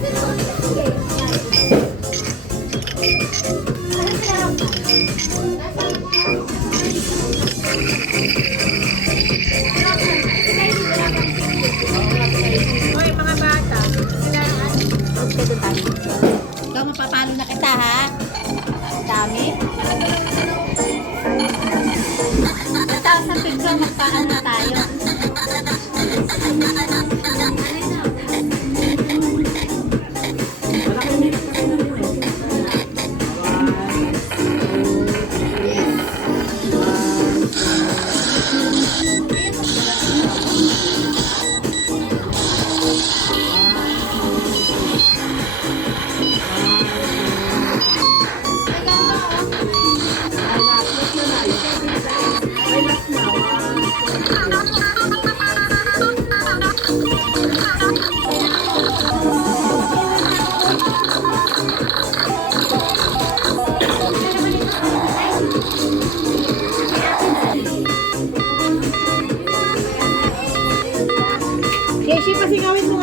Hoy, mga bata. Ikaw, mapapalo na kita, ha? Dami. Tapos sa picture, magpaano na tayo. Keshi, pasingawin mo